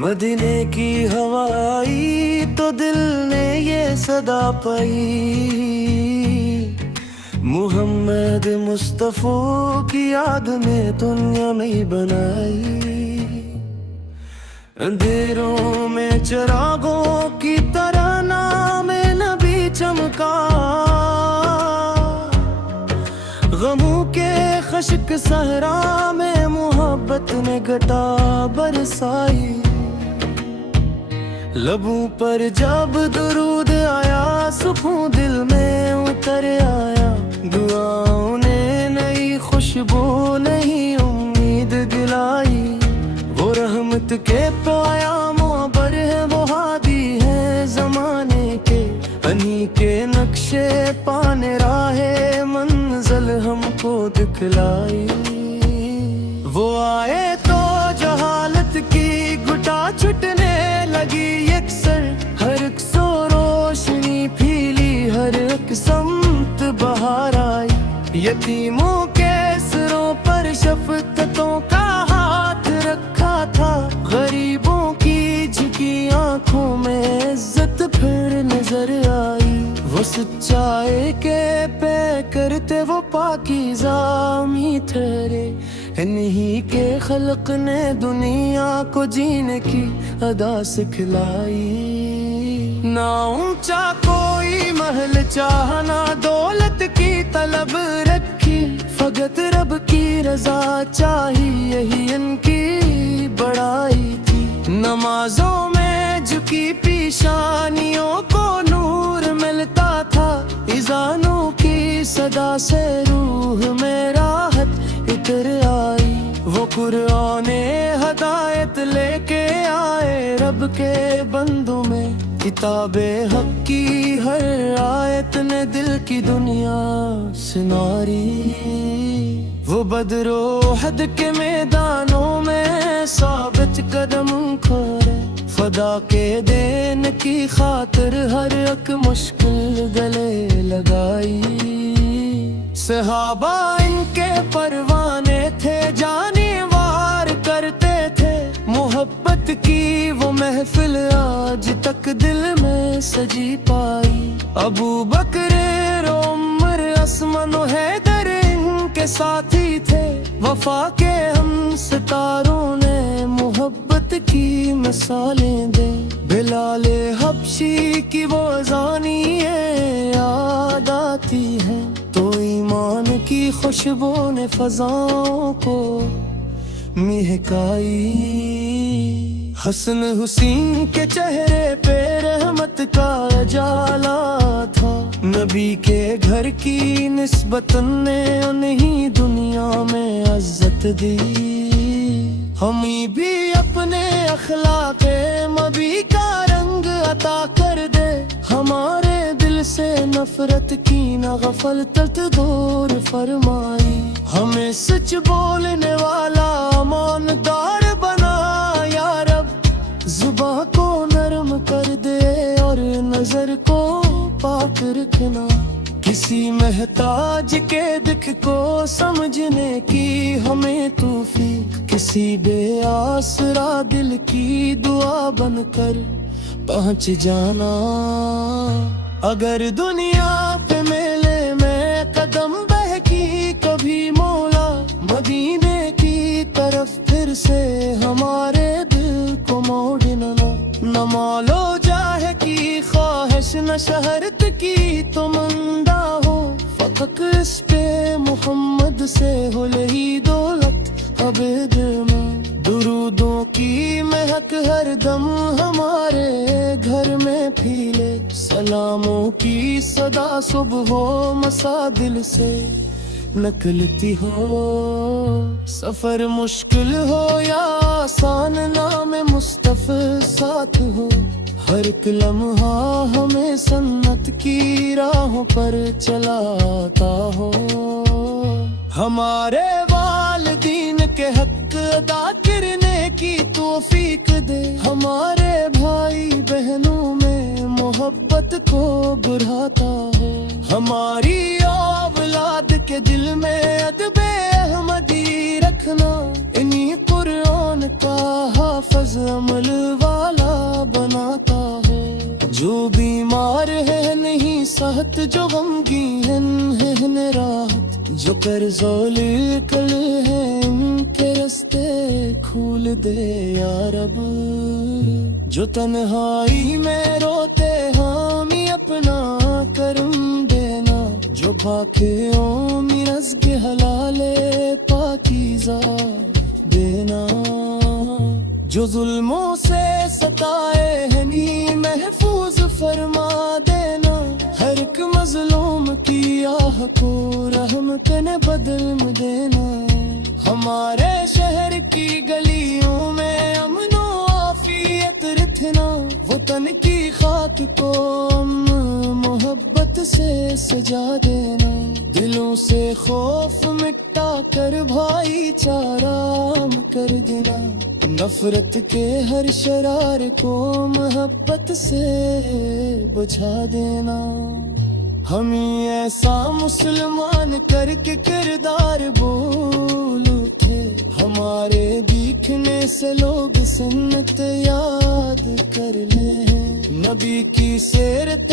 مدینے کی ہوا آئی تو دل نے یہ صدا پائی، محمد مصطفیٰ کی یاد میں دنیا نہیں بنائی، اندھیروں میں چراغوں کی طرح نام نبی چمکا، غموں کے خشک صحرا میں محبت نے گھٹا برسائی، لبوں پر جب درود آیا سکون دل میں اتر آیا، دعاؤں نے نئی خوشبو نہیں امید دلائی، وہ رحمت کے پیام معبر ہے، وہ ہادی ہے زمانے کے، انہی کے نقشے پانے راہ منزل ہم کو دکھلائی، وہ آئے تو جہالت کی گھٹا چھٹنے لگی یکسر، ہر ایک سو روشنی پھیلی، ہر ایک سمت بہار آئی، یتیموں کے سروں پر شفقتوں کا ہاتھ رکھا تھا، غریبوں کی جھکی آنکھوں میں عزت پھر نظر آئی، وہ سچائی کے پہ کرتے وہ پاکیزہ امید ٹھہرے، انہی کے خلق نے دنیا کو جینے کی ادا سکھلائی، نہ اونچا کوئی محل چاہا، نہ دولت کی طلب رکھی، فقط رب کی رضا چاہی، یہی ان کی بڑائی تھی، نمازوں میں جھکی پیشانیوں کو نور ملتا تھا، اذانوں کی صدا سے روح میں راحت اتر آئی، وہ قرآن ہدایت لے کے آئے رب کے بندوں میں، کتاب حق کی ہر آیت نے دل کی دنیا سناری، وہ بدر و احد کے میدانوں میں ثابت قدم کھڑے، فدا کے دین کی خاطر ہر ایک مشکل گلے لگائی، صحابہ ان کے پروانے تھے، جانے وار کرتے تھے، محبت کی وہ محفل آج تک دل میں سجی پائی، ابو بکر عمر عثمان و حیدر ان کے ساتھی تھے، وفا کے ہم ستاروں نے محبت کی مثالیں دیں، بلال حبشی کی وہ اذانیں یاد آتی ہیں، تو ایمان کی خوشبو نے فضاؤں کو مہکائی، حسن حسین کے چہرے پہ رحمت کا اجالا تھا، نبی کے گھر کی نسبت نے انہیں دنیا میں عزت دی، ہمیں بھی اپنے اخلاق مبی کا رنگ عطا کر دے، ہمارے دل سے نفرت کی نہ غفلت دور فرمائی، ہمیں سچ بولنے والا ایماندار بنا یا رب، زباں کو نرم کر دے اور نظر کو پاک رکھنا، کسی محتاج کے دکھ کو سمجھنے کی ہمیں توفیق، کسی بے آسرا دل کی دعا بن کر پہنچ جانا، اگر دنیا پہ میلے میں قدم بہکی کبھی مولا، مدینے کی طرف پھر سے ہمارے دل کو موڑنا، نہ مال و جاہ کی خواہش نہ شہرت کی تمنا ہو، فقط اس پہ محمد سے ہو لہی دولت اب دل میں، درودوں کی مہک ہر دم ہمارے گھر میں پھیلے، سلاموں کی صدا صبح و مسا دل سے نکلتی ہو، سفر مشکل ہو یا آسان نام مصطفیٰ ساتھ ہو، ہر ایک لمحہ ہمیں سنت کی راہوں پر چلاتا ہو، ہمارے والدین کے حق ادا کرنے کی توفیق دے، ہمارے بھائی بہنوں میں محبت کو بڑھاتا ہو، ہماری اولاد کے دل میں ادب احمدی رکھنا، انہی قرآن کا حافظ محفظ عمل والا بناتا ہے۔ جو بیمار ہے نہیں صحت، جو غمگین ہے راحت، جو قرض و لیکل ہے ان کے رستے کھول دے یا رب۔ جو تنہائی میں روتے حامی اپنا کرم دینا، جو بھاکے اومی رزق حلال پاکیزہ دینا، جو ظلموں سے ستائے ہیں نی محفوظ فرما دینا، ہر ایک مظلوم کی آہ کو رحمت نے بدل میں دینا۔ ہمارے شہر کی گلیوں میں امن و عافیت رکھنا، وطن کی خاک کو محبت سے سجا دینا، دلوں سے خوف مٹا کر بھائی چارہ عام کر دینا، نفرت کے ہر شرار کو محبت سے بجھا دینا۔ ہمیں ایسا مسلمان کر کے کردار بول اٹھے، ہمارے دیکھنے سے لوگ سنت یاد کر لیں۔ نبی کی سیرت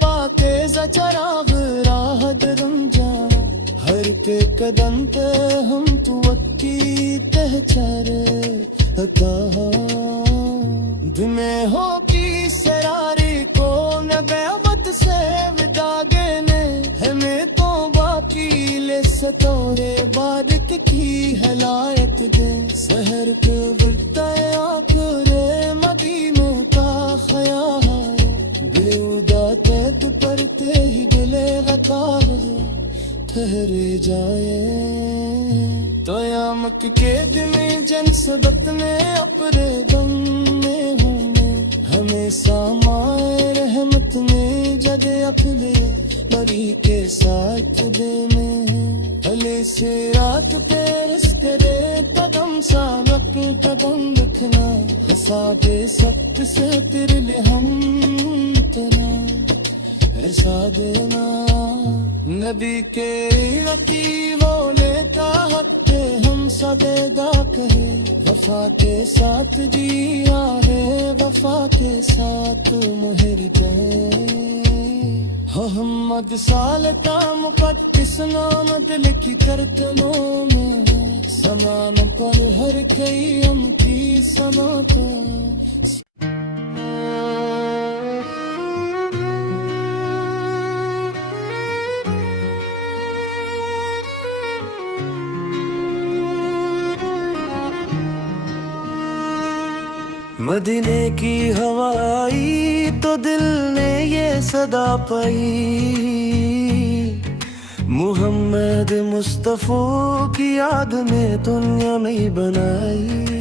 پاکیزہ چراغ راہ درم جانا، ہر کے قدم پہ ہم توقی تہچر کہا، دمیں ہو کی سراری کو نبوت سے ودا گینے، ہمیں تو باقی لے ستورے بارک کی ہلایت دے، سحر کے بلتا آخرے مدینہ کا خیال، بیودا تیت پرتے ہی دلے غطاہ ٹھہرے جائے۔ تو یامک کے دن جنسبت میں اپنے دم میں ہوں گے، ہمیں سامائے رحمت میں جد اپنے بری کے ساتھ دے میں، بھلے سے رات پہ رس کرے قدم سالک قدم رکھنا، حساب سخت سے تیرے لئے ہم تیرا ایسا دینا۔ نبی کے عقی وہ لیتا حق پہ ہم صدیدہ کہے، وفا کے ساتھ جیا ہے وفا کے ساتھ مہر کہے، محمد سالتا مقدس نامد لکھی کرتنوں میں، سمان پر ہر کئی ہم کی سما پر۔ مدینے کی ہوا آئی تو دل نے یہ صدا پائی، محمد مصطفیٰ کی یاد میں دنیا میں بنائی،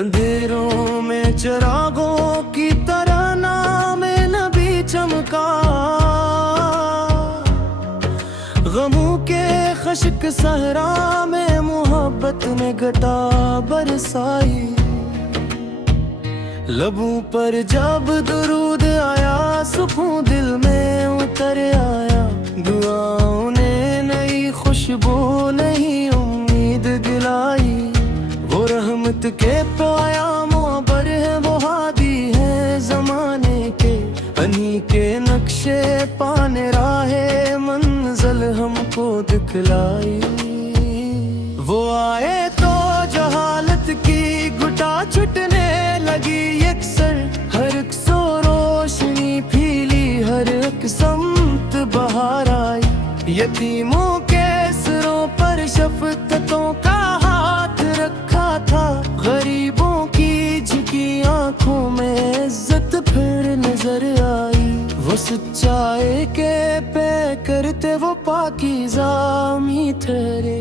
اندھیروں میں چراغوں کی طرح نام نبی چمکا، غموں کے خشک صحرا میں محبت نے گھٹا برسائی، لبوں پر جب درود آیا سکون دل میں اتر آیا، دعاؤں نے نئی خوشبو نئی امید دلائی، وہ رحمت کے پیام معبر ہے، وہ ہادی ہے زمانے کے، انہی کے نقشے پانے راہ منزل ہم کو دکھلائی، وہ آئے تو جہالت کی گھٹا چھٹنے لگی یکسر، ہر ایک سو روشنی پھیلی، ہر ایک سمت بہار آئی، یتیموں کے سروں پر شفقتوں کا ہاتھ رکھا تھا، غریبوں کی جھکی آنکھوں میں عزت پھر نظر آئی، وہ سچائی کے پہ کرتے وہ پاکیزہ می ٹھہرے،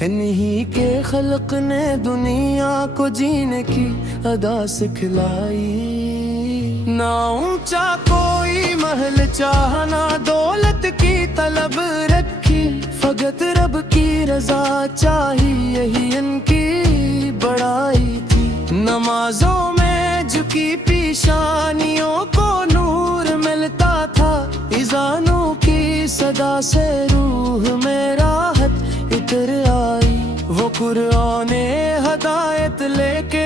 انہی کے خلق نے دنیا کو جینے کی ادا سکھلائی، نہ اونچا کوئی محل چاہنا دولت کی طلب رکھی، فقط رب کی رضا چاہی یہی ان کی بڑائی تھی، نمازوں میں جھکی پیشانیوں کو نور ملتا تھا، اذانوں کی صدا سے روح میں راحت اتر آئی، وہ قرآن ہدایت لے کے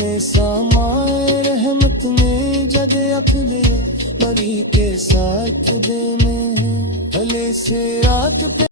میں سامائے رحمت میں جد عقل بری کے ساتھ دینے بھلے سے رات پہ